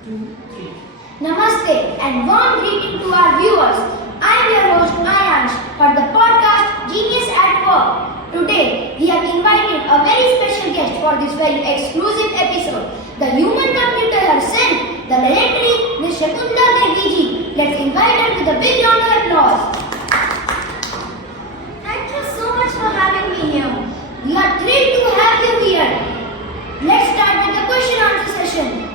Namaste and warm greeting to our viewers. I am your host Ayansh for the podcast Genius at Work. Today we have invited a very special guest for this very exclusive episode. The human computer herself, the legendary Ms. Shakunda Devi. Let's invite her with a big round of applause. Thank you so much for having me here. We are thrilled to have you here. Let's start with the question answer session.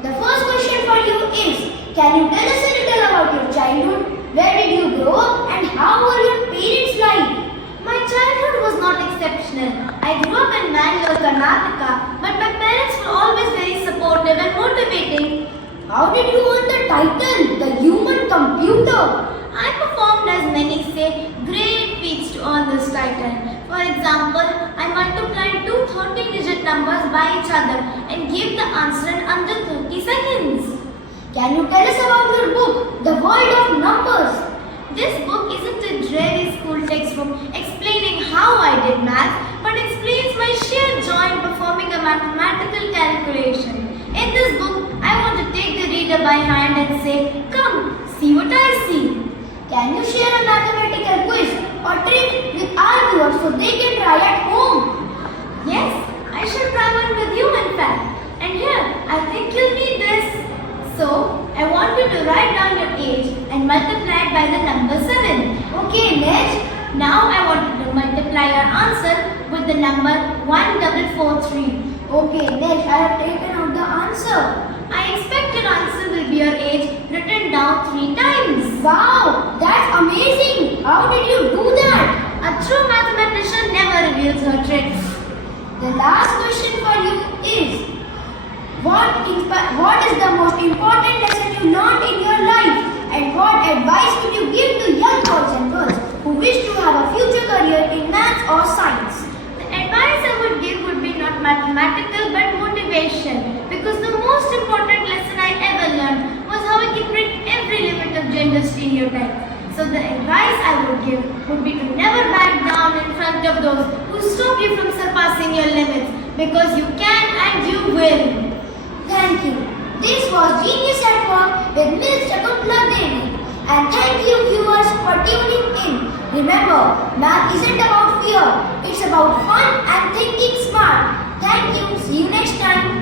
The first question for you is, can you tell us a little about your childhood? Where did you grow up and how were your parents like? My childhood was not exceptional. I grew up in Bangalore, Karnataka, but my parents were always very supportive and motivating. How did you earn the title, the human computer? I performed, as many say, great feats to earn this title. For example, I multiplied two 30-digit numbers by each other and gave the answer in under 30 seconds. Can you tell us about your book, The World of Numbers? This book isn't a dreary school textbook explaining how I did math, but explains my sheer joy in performing a mathematical calculation. In this book, I want to take the reader by hand and say, "Come, see what I see." Can you share a mathematical quiz or trick with our viewers so they can try at home? Yes, I shall try one with you in fact. And here, I think you'll need this. So, I want you to write down your age and multiply it by the number 7. Okay, next. Now I want you to multiply your answer with the number 1443. Okay, next I have taken out the answer. I expect your answer will be your age written down 3 times. Wow, that's amazing. How did you do that? A true mathematician never reveals her tricks. The last question for you is, what is the most important lesson you learned in your life? And what advice would you give to young boys and girls who wish to have a future career in maths or science? The advice I would give would be not mathematical but motivation, because the most important lesson I ever learned was how I can break every limit of gender stereotype. So the advice I would give would be to never back down in front of those who stop you from surpassing your limits, because you can and you will. Thank you. This was Genius at Work with Ms. Shakunda Devi. And thank you viewers for tuning in. Remember, math isn't about fear. It's about fun and thinking smart. Thank you. See you next time.